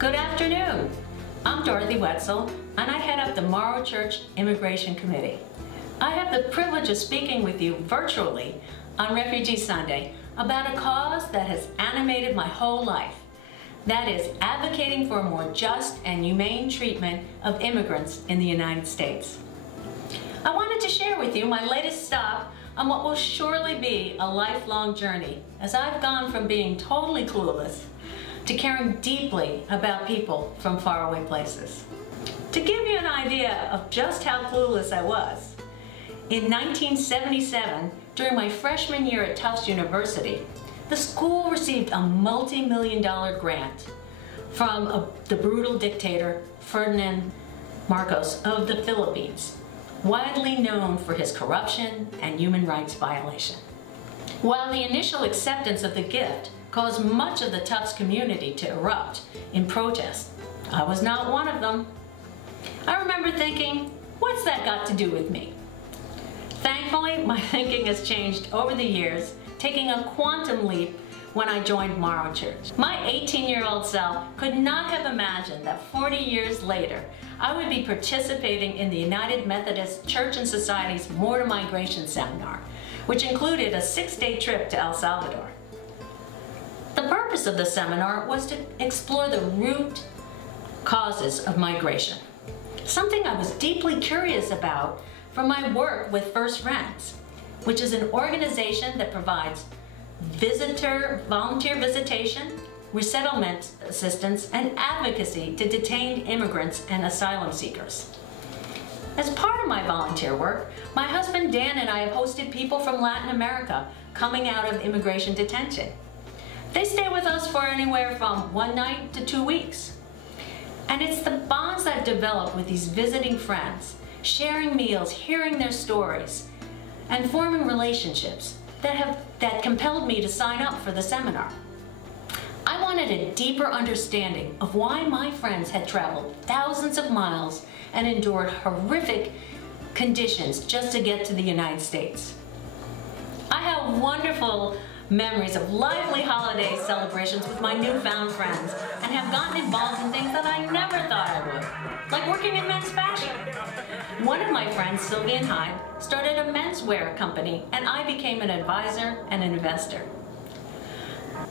Good afternoon. I'm Dorothy Wetzel, and I head up the Morrow Church Immigration Committee. I have the privilege of speaking with you virtually on Refugee Sunday about a cause that has animated my whole life. That is advocating for a more just and humane treatment of immigrants in the United States. I wanted to share with you my latest stop on what will surely be a lifelong journey, as I've gone from being totally clueless to caring deeply about people from faraway places. To give you an idea of just how clueless I was, in 1977, during my freshman year at Tufts University, the school received a multi-million-dollar grant from the brutal dictator Ferdinand Marcos of the Philippines, widely known for his corruption and human rights violation. While the initial acceptance of the gift caused much of the Tufts community to erupt in protest, I was not one of them. I remember thinking, what's that got to do with me? Thankfully, my thinking has changed over the years, taking a quantum leap when I joined Morrow Church. My 18-year-old self could not have imagined that 40 years later, I would be participating in the United Methodist Church and Society's Morrow Migration Seminar, which included a 6-day trip to El Salvador. The purpose of the seminar was to explore the root causes of migration, something I was deeply curious about from my work with First Friends, which is an organization that provides volunteer visitation, resettlement assistance, and advocacy to detained immigrants and asylum seekers. As part of my volunteer work, my husband Dan and I have hosted people from Latin America coming out of immigration detention. They stay with us for anywhere from 1 night to 2 weeks. And it's the bonds I've developed with these visiting friends, sharing meals, hearing their stories, and forming relationships that compelled me to sign up for the seminar. I wanted a deeper understanding of why my friends had traveled thousands of miles and endured horrific conditions just to get to the United States. I have wonderful memories of lively holiday celebrations with my newfound friends and have gotten involved in things that I never thought I would, like working in men's fashion. One of my friends, Sylvia and Hyde, started a menswear company, and I became an advisor and an investor.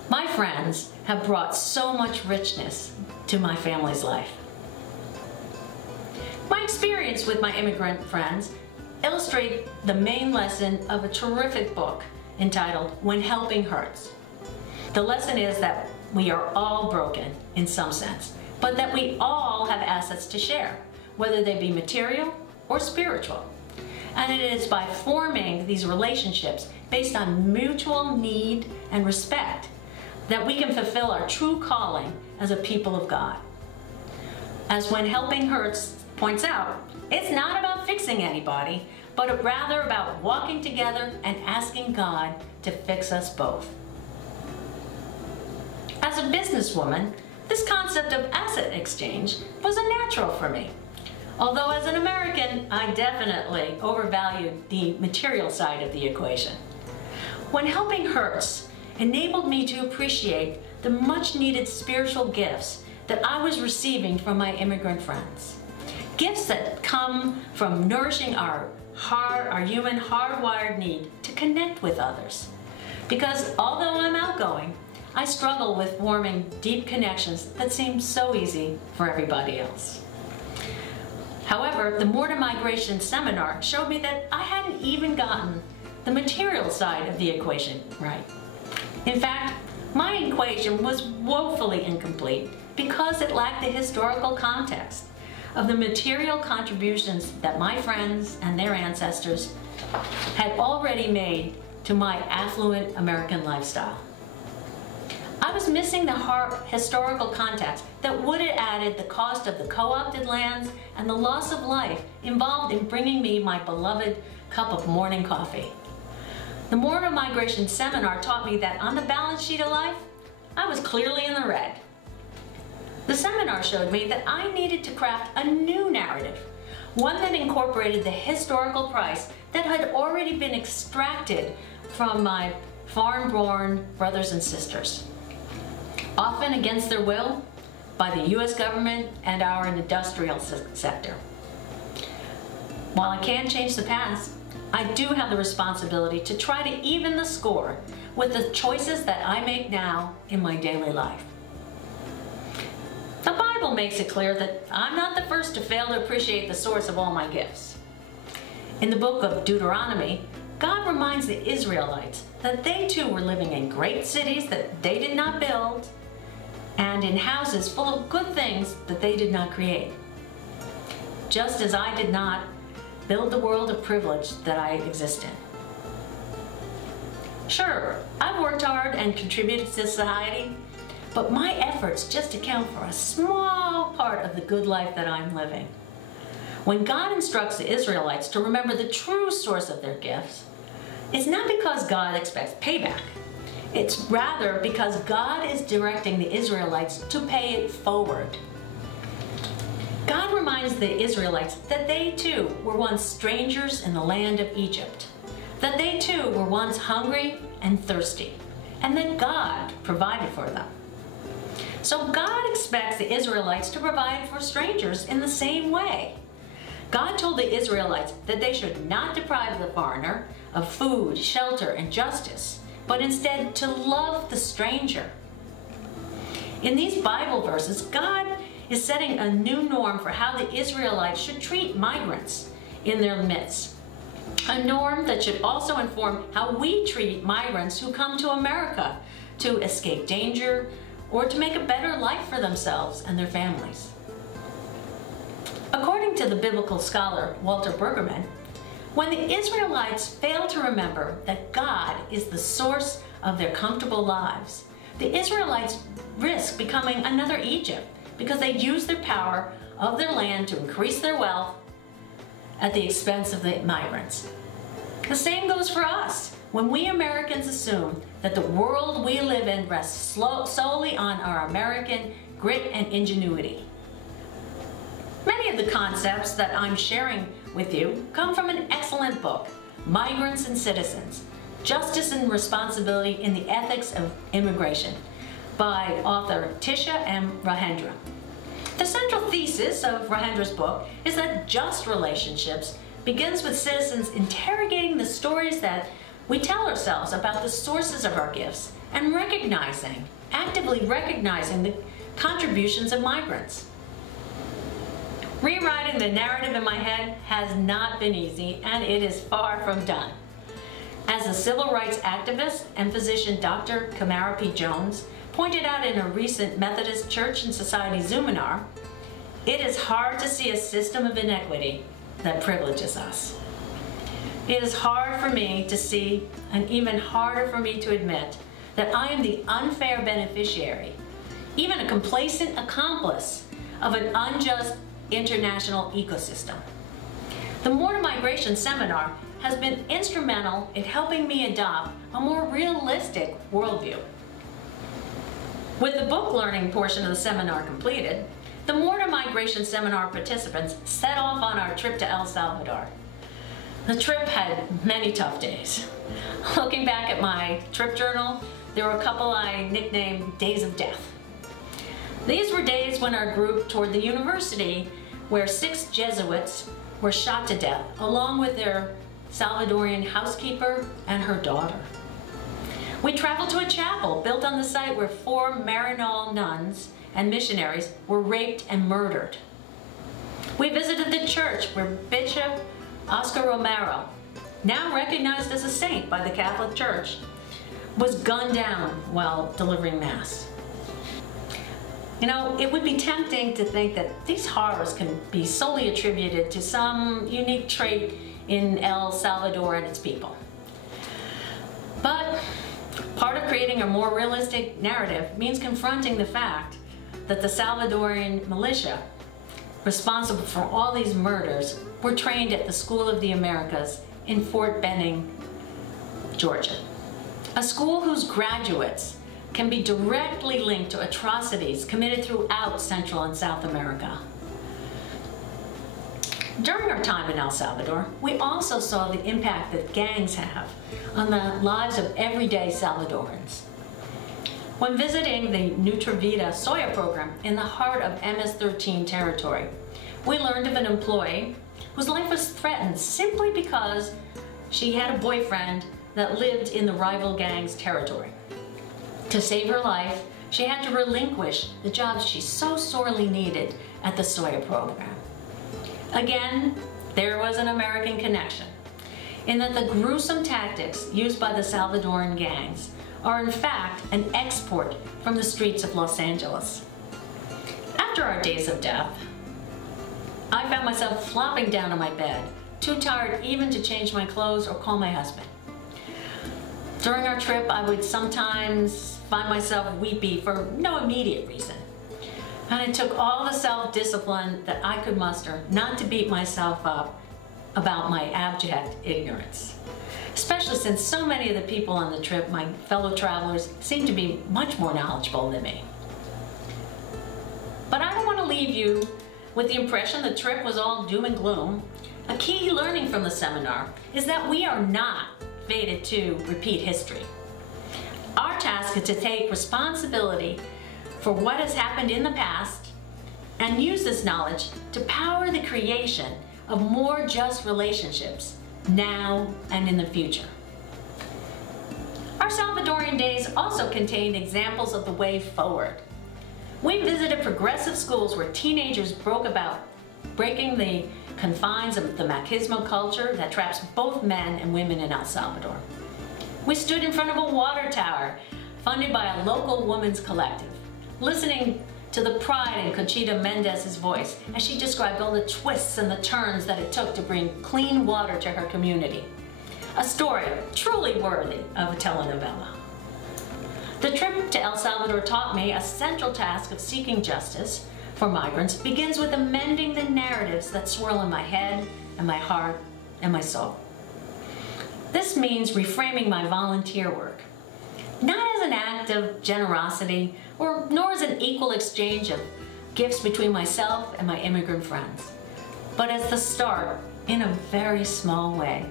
My friends have brought so much richness to my family's life. My experience with my immigrant friends illustrate the main lesson of a terrific book entitled When Helping Hurts. The lesson is that we are all broken in some sense, but that we all have assets to share, whether they be material or spiritual. And it is by forming these relationships based on mutual need and respect that we can fulfill our true calling as a people of God. As When Helping Hurts points out, it's not about fixing anybody, but rather about walking together and asking God to fix us both. As a businesswoman, this concept of asset exchange was a natural for me. Although as an American, I definitely overvalued the material side of the equation. When Helping Hurts enabled me to appreciate the much-needed spiritual gifts that I was receiving from my immigrant friends. Gifts that come from nourishing our human hardwired need to connect with others. Because although I'm outgoing, I struggle with forming deep connections that seem so easy for everybody else. However, the Morrow Migration Seminar showed me that I hadn't even gotten the material side of the equation right. In fact, my equation was woefully incomplete because it lacked the historical context of the material contributions that my friends and their ancestors had already made to my affluent American lifestyle. I was missing the historical context that would have added the cost of the co-opted lands and the loss of life involved in bringing me my beloved cup of morning coffee. The Morrow Migration Seminar taught me that on the balance sheet of life, I was clearly in the red. The seminar showed me that I needed to craft a new narrative, one that incorporated the historical price that had already been extracted from my foreign-born brothers and sisters. Often against their will, by the U.S. government and our industrial sector. While I can't change the past, I do have the responsibility to try to even the score with the choices that I make now in my daily life. The Bible makes it clear that I'm not the first to fail to appreciate the source of all my gifts. In the book of Deuteronomy, God reminds the Israelites that they too were living in great cities that they did not build and in houses full of good things that they did not create. Just as I did not build the world of privilege that I exist in. Sure, I've worked hard and contributed to society, but my efforts just account for a small part of the good life that I'm living. When God instructs the Israelites to remember the true source of their gifts, it's not because God expects payback. It's rather because God is directing the Israelites to pay it forward. God reminds the Israelites that they too were once strangers in the land of Egypt, that they too were once hungry and thirsty, and that God provided for them. So God expects the Israelites to provide for strangers in the same way. God told the Israelites that they should not deprive the foreigner of food, shelter, and justice, but instead to love the stranger. In these Bible verses, God is setting a new norm for how the Israelites should treat migrants in their midst. A norm that should also inform how we treat migrants who come to America to escape danger or to make a better life for themselves and their families. According to the biblical scholar Walter Brueggemann, when the Israelites fail to remember that God is the source of their comfortable lives, the Israelites risk becoming another Egypt because they use their power of their land to increase their wealth at the expense of the migrants. The same goes for us when we Americans assume that the world we live in rests solely on our American grit and ingenuity. Many of the concepts that I'm sharing with you come from an excellent book, Migrants and Citizens, Justice and Responsibility in the Ethics of Immigration, by author Tisha M. Rahendra. The central thesis of Rahendra's book is that just relationships begins with citizens interrogating the stories that we tell ourselves about the sources of our gifts and actively recognizing the contributions of migrants. Rewriting the narrative in my head has not been easy, and it is far from done. As the civil rights activist and physician Dr. Kamara P. Jones pointed out in a recent Methodist Church and Society Zoominar, it is hard to see a system of inequity that privileges us. It is hard for me to see, and even harder for me to admit, that I am the unfair beneficiary, even a complacent accomplice of an unjust international ecosystem. The Morrow Migration Seminar has been instrumental in helping me adopt a more realistic worldview. With the book learning portion of the seminar completed, the Morrow Migration Seminar participants set off on our trip to El Salvador. The trip had many tough days. Looking back at my trip journal, there were a couple I nicknamed Days of Death. These were days when our group toured the university where 6 Jesuits were shot to death, along with their Salvadorian housekeeper and her daughter. We traveled to a chapel built on the site where 4 Maryknoll nuns and missionaries were raped and murdered. We visited the church where Bishop Oscar Romero, now recognized as a saint by the Catholic Church, was gunned down while delivering Mass. You know, it would be tempting to think that these horrors can be solely attributed to some unique trait in El Salvador and its people. But part of creating a more realistic narrative means confronting the fact that the Salvadorian militia responsible for all these murders were trained at the School of the Americas in Fort Benning, Georgia. A school whose graduates can be directly linked to atrocities committed throughout Central and South America. During our time in El Salvador, we also saw the impact that gangs have on the lives of everyday Salvadorans. when visiting the Nutravita soya program in the heart of MS-13 territory. We learned of an employee whose life was threatened simply because she had a boyfriend that lived in the rival gang's territory. To save her life, she had to relinquish the jobs she so sorely needed at the soya program. Again, there was an American connection, in that the gruesome tactics used by the Salvadoran gangs are in fact an export from the streets of Los Angeles. After our days of death, I found myself flopping down on my bed, too tired even to change my clothes or call my husband. During our trip, I would sometimes find myself weepy for no immediate reason. And it took all the self-discipline that I could muster not to beat myself up about my abject ignorance. Especially since so many of the people on the trip, my fellow travelers, seemed to be much more knowledgeable than me. But I don't want to leave you with the impression the trip was all doom and gloom. A key learning from the seminar is that we are not fated to repeat history. Our task is to take responsibility for what has happened in the past and use this knowledge to power the creation of more just relationships now and in the future. Our Salvadorian days also contained examples of the way forward. We visited progressive schools where teenagers broke about breaking the confines of the machismo culture that traps both men and women in El Salvador. We stood in front of a water tower funded by a local women's collective, listening to the pride in Conchita Mendez's voice as she described all the twists and the turns that it took to bring clean water to her community. A story truly worthy of a telenovela. The trip to El Salvador taught me a central task of seeking justice for migrants begins with amending the narratives that swirl in my head and my heart and my soul. This means reframing my volunteer work, not as an act of generosity nor as an equal exchange of gifts between myself and my immigrant friends, but as the start, in a very small way,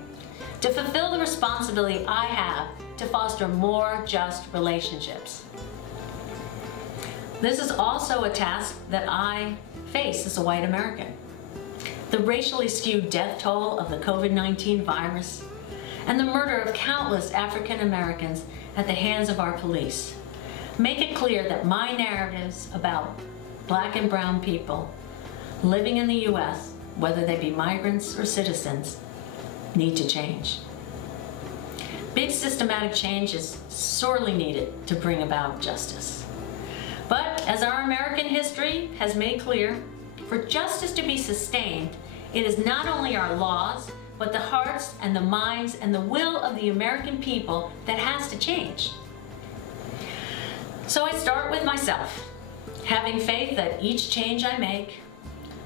to fulfill the responsibility I have to foster more just relationships. This is also a task that I face as a white American. The racially skewed death toll of the COVID-19 virus and the murder of countless African Americans at the hands of our police make it clear that my narratives about Black and brown people living in the U.S., whether they be migrants or citizens, need to change. Big systematic change is sorely needed to bring about justice. But as our American history has made clear, for justice to be sustained, it is not only our laws, but the hearts and the minds and the will of the American people that has to change. So I start with myself, having faith that each change I make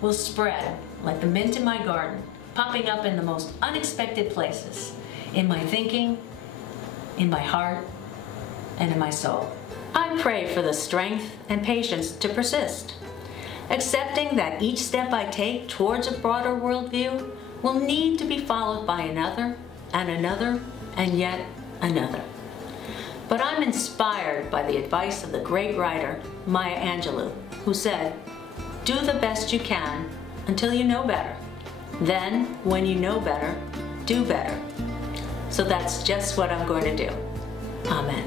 will spread like the mint in my garden, popping up in the most unexpected places, in my thinking, in my heart, and in my soul. I pray for the strength and patience to persist, accepting that each step I take towards a broader worldview will need to be followed by another, and yet another. But I'm inspired by the advice of the great writer, Maya Angelou, who said, "Do the best you can until you know better. Then, when you know better, do better." So that's just what I'm going to do. Amen.